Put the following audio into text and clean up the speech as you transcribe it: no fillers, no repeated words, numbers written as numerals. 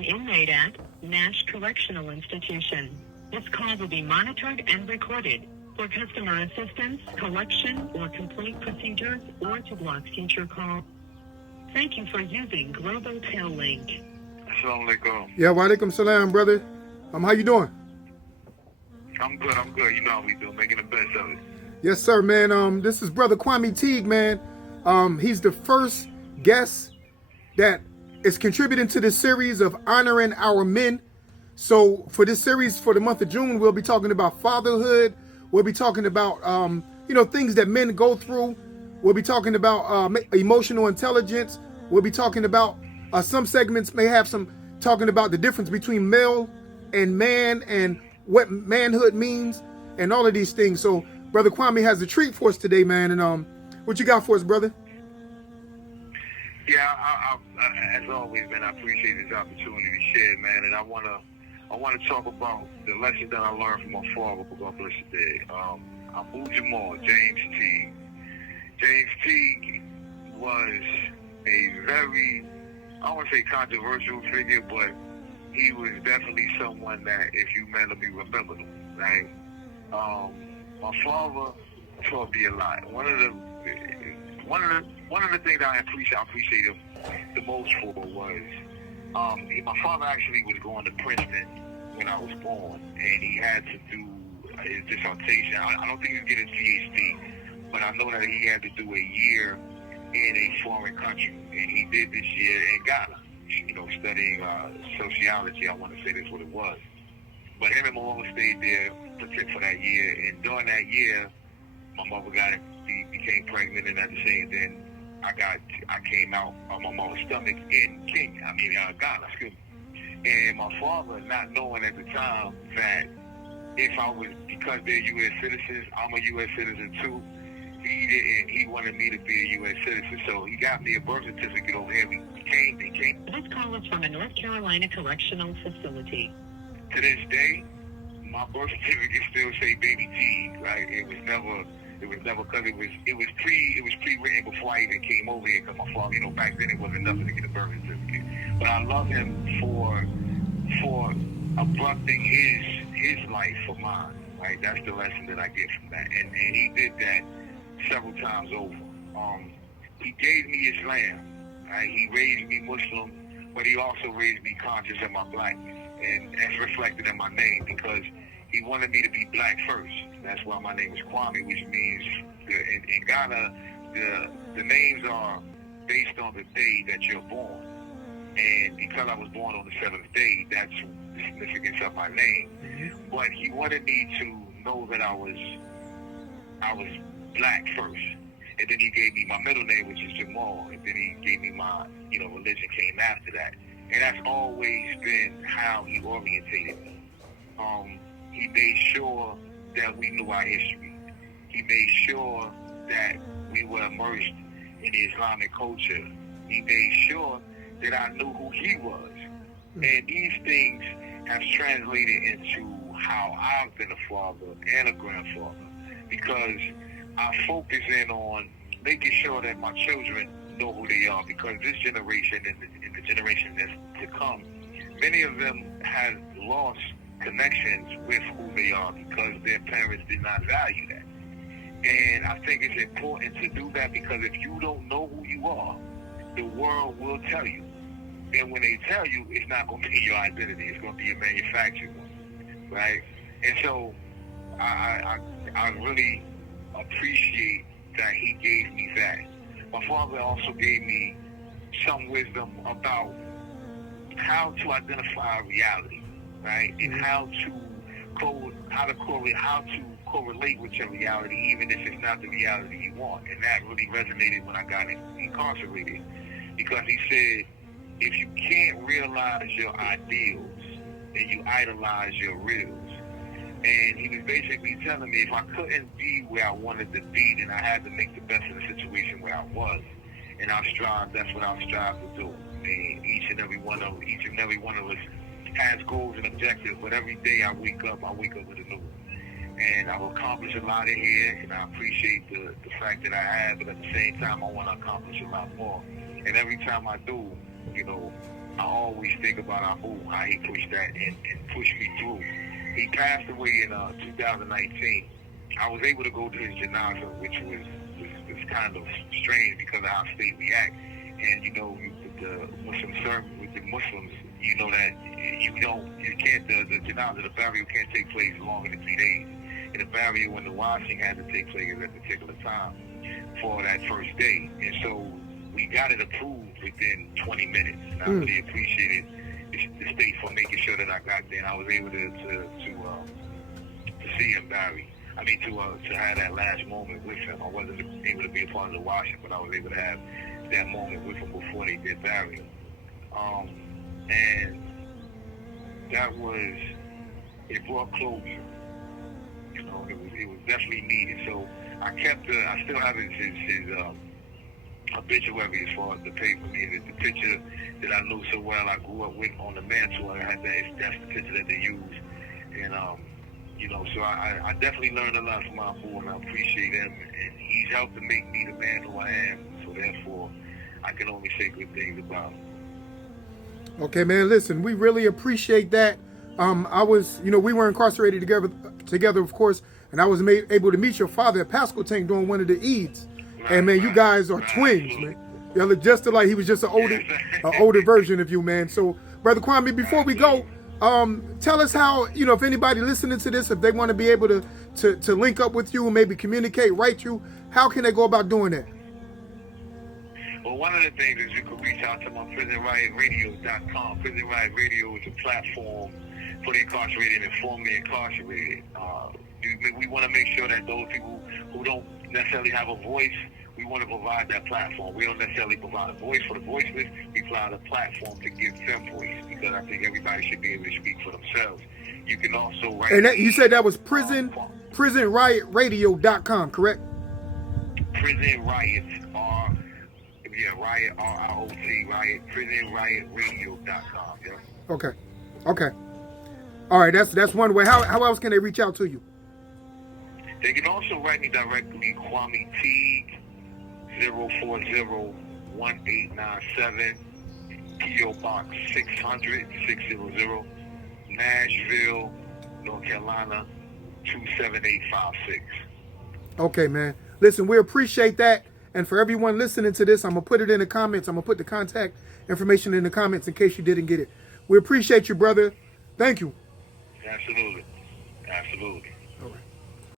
an inmate at Nash Correctional Institution. This call will be monitored and recorded for customer assistance, collection, or complaint procedures, or to block future calls. Thank you for using Global Tel Link. Assalamu alaikum. Yeah, wa alaikum salam, brother. How you doing? I'm good. You know how we do, making the best of it. Yes, sir, man. This is brother Kwame Teague, man. He's the first guest that is contributing to this series of honoring our men. So for this series for the month of June, we'll be talking about fatherhood. We'll be talking about, things that men go through. We'll be talking about emotional intelligence. We'll be talking about some segments may have some talking about the difference between male and man and what manhood means and all of these things. So brother Kwame has a treat for us today, man. And what you got for us, brother? Yeah, I as always, man, I appreciate this opportunity to share, man. And I wanna talk about the lesson that I learned from my father, God bless his day. Abu Jamal, James Teague. James Teague was a very, I don't want to say controversial figure, but he was definitely someone that if you met him, you remembered him, right? My father taught me a lot. One of the things I appreciate him the most for was my father actually was going to Princeton when I was born, and he had to do his dissertation. I don't think he could get his PhD, but I know that he had to do a year in a foreign country, and he did this year in Ghana, studying sociology. I want to say that's what it was. But him and my mother stayed there for that year, and during that year, my mother became pregnant, and at the same time, I came out of my mother's stomach in Ghana, excuse me. And my father, not knowing at the time that because they're U.S. citizens, I'm a U.S. citizen too, he wanted me to be a U.S. citizen. So he got me a birth certificate over here. He came. This call is from a North Carolina correctional facility. To this day, my birth certificate still say baby Teague, right? It was never because it was pre-written before I even came over here, because my father, back then it wasn't nothing to get a birth certificate. But I love him for abrupting his life for mine, right? That's the lesson that I get from that. And he did that several times over. He gave me Islam, right? He raised me Muslim, but he also raised me conscious of my blackness. And that's reflected in my name, because he wanted me to be black first. That's why my name is Kwame, which means in Ghana, the names are based on the day that you're born. And because I was born on the 7th day, that's the significance of my name. But he wanted me to know that I was black first. And then he gave me my middle name, which is Jamal. And then he gave me my, religion came after that. And that's always been how he orientated me. He made sure that we knew our history. He made sure that we were immersed in the Islamic culture. He made sure that I knew who he was. And these things have translated into how I've been a father and a grandfather, because I focus in on making sure that my children know who they are, because this generation and the generation that's to come, many of them have lost connections with who they are because their parents did not value that. And I think it's important to do that, because if you don't know who you are, the world will tell you. And when they tell you, it's not going to be your identity. It's going to be a manufactured one, right? And so I really appreciate that he gave me that. My father also gave me some wisdom about how to identify reality, right? And how to correlate with your reality, even if it's not the reality you want. And that really resonated when I got incarcerated, because he said, if you can't realize your ideals, then you idolize your reals. And he was basically telling me if I couldn't be where I wanted to be, then I had to make the best of the situation where I was. And that's what I'll strive to do. And each and every one of us has goals and objectives, but every day I wake up with a new one. And I've accomplished a lot in here, and I appreciate the fact that I have, but at the same time, I want to accomplish a lot more. And every time I do, I always think about how he pushed that and pushed me through. He passed away in 2019. I was able to go to his janazah, which was kind of strange because of how state react. And you know, with the Muslims, you know that you can't the janazah, the burial can't take place longer than 3 days. And the burial and the washing had to take place at a particular time for that first day. And so we got it approved within 20 minutes. And I really appreciated the state for making sure that I got there and I was able to see him buried. I mean, to have that last moment with him. I wasn't able to be a part of the washing, but I was able to have that moment with him before they did bury him. And that it brought closure. You know, it was definitely needed. So I still have his obituary as far as the paper. I mean, the picture that I knew so well, I grew up with on the mantle. I had that's the picture that they use. And, you know, so I definitely learned a lot from my boy, and I appreciate him. And he's helped to make me the man who I am. So therefore, I can only say good things about him. Okay, man, listen, we really appreciate that. We were incarcerated together, of course, and I was able to meet your father at Pasquotank during one of the Eids. And man, you guys are twins, man. You look just alike. He was just an older version of you, man. So, Brother Kwame, before we go, tell us how, you know, if anybody listening to this, if they want to be able to link up with you and maybe communicate, write you, how can they go about doing that? Well, one of the things is you can reach out to my PrisonRiotRadio.com. Prison Riot Radio is a platform for the incarcerated and formerly incarcerated. We want to make sure that those people who don't necessarily have a voice, we want to provide that platform. We don't necessarily provide a voice for the voiceless. We provide a platform to give them voice because I think everybody should be able to speak for themselves. You can also write. And you said that was PrisonRiotRadio.com, correct? Prison Riot Riot, R-I-O-T, Riot, PrisonRiotRadio.com, yeah. Okay. All right, that's one way. How else can they reach out to you? They can also write me directly, Kwame Teague, 040-1897, P.O. Box 600, Nashville, North Carolina, 27856. Okay, man. Listen, we appreciate that. And for everyone listening to this, I'm going to put it in the comments. I'm going to put the contact information in the comments in case you didn't get it. We appreciate you, brother. Thank you. Absolutely.